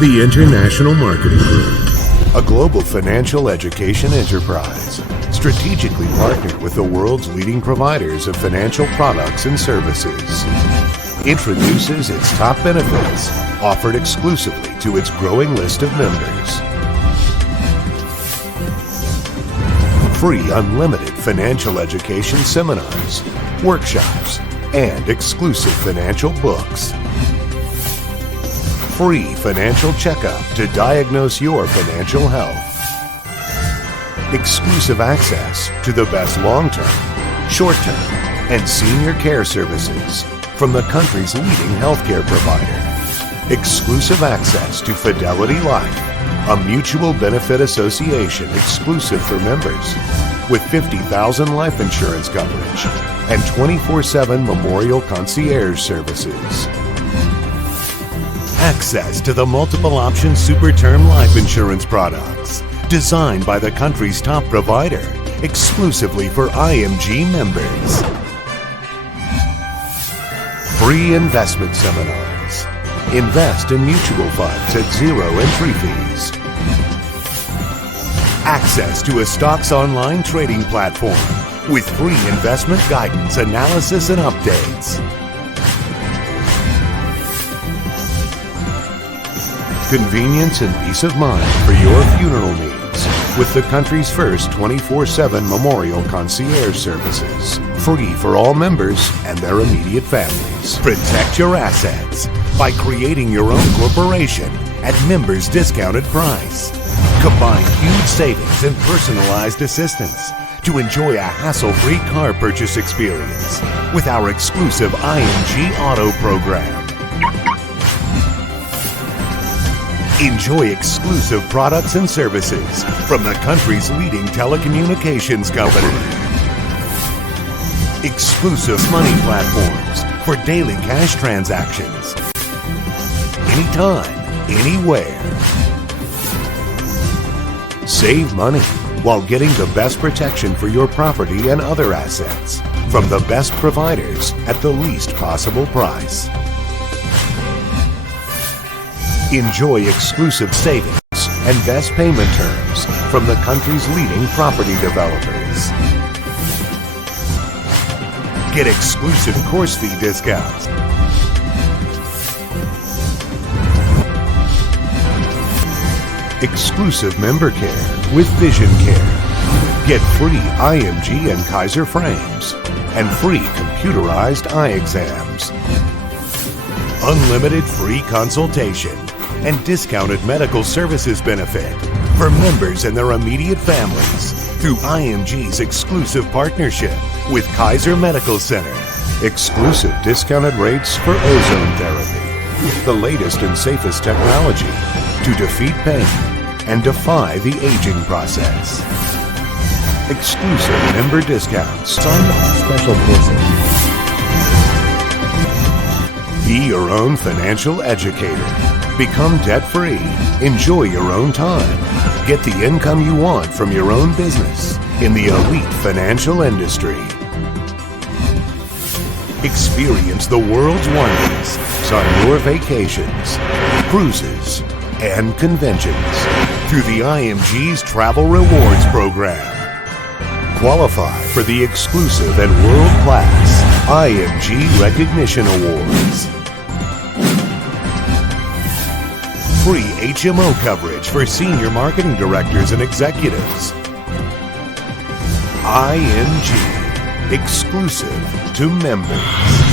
The International Marketing Group, a global financial education enterprise, strategically partnered with the world's leading providers of financial products and services, introduces its top benefits offered exclusively to its growing list of members. Free unlimited financial education seminars, workshops, and exclusive financial books. Free financial checkup to diagnose your financial health. Exclusive access to the best long-term, short-term, and senior care services from the country's leading healthcare provider. Exclusive access to Fidelity Life, a mutual benefit association exclusive for members, with 50,000 life insurance coverage and 24/7 memorial concierge services. Access to the multiple option super term life insurance products designed by the country's top provider exclusively for IMG members. Free investment seminars. Invest in mutual funds at zero entry fees. Access to a stocks online trading platform with free investment guidance, analysis, and updates. Convenience and peace of mind for your funeral needs with the country's first 24/7 memorial concierge services. Free for all members and their immediate families. Protect your assets by creating your own corporation at members' discounted price. Combine huge savings and personalized assistance to enjoy a hassle-free car purchase experience with our exclusive IMG Auto program. Enjoy exclusive products and services from the country's leading telecommunications company. Exclusive money platforms for daily cash transactions. Anytime, anywhere. Save money while getting the best protection for your property and other assets from the best providers at the least possible price. Enjoy exclusive savings and best payment terms from the country's leading property developers. Get exclusive course fee discounts. Exclusive member care with vision care. Get free IMG and KAISER frames and free computerized eye exams. Unlimited free consultation and discounted medical services benefit for members and their immediate families through IMG's exclusive partnership with KAISER Medical Center. Exclusive discounted rates for ozone therapy, the latest and safest technology to defeat pain and defy the aging process. Exclusive member discounts. Some special courses. Be your own financial educator. Become debt-free. Enjoy your own time. Get the income you want from your own business in the elite financial industry. Experience the world's wonders on your vacations, cruises, and conventions through the IMG's Travel Rewards program. Qualify for the exclusive and world-class IMG Recognition Awards. Free HMO coverage for senior marketing directors and executives. IMG, exclusive to members.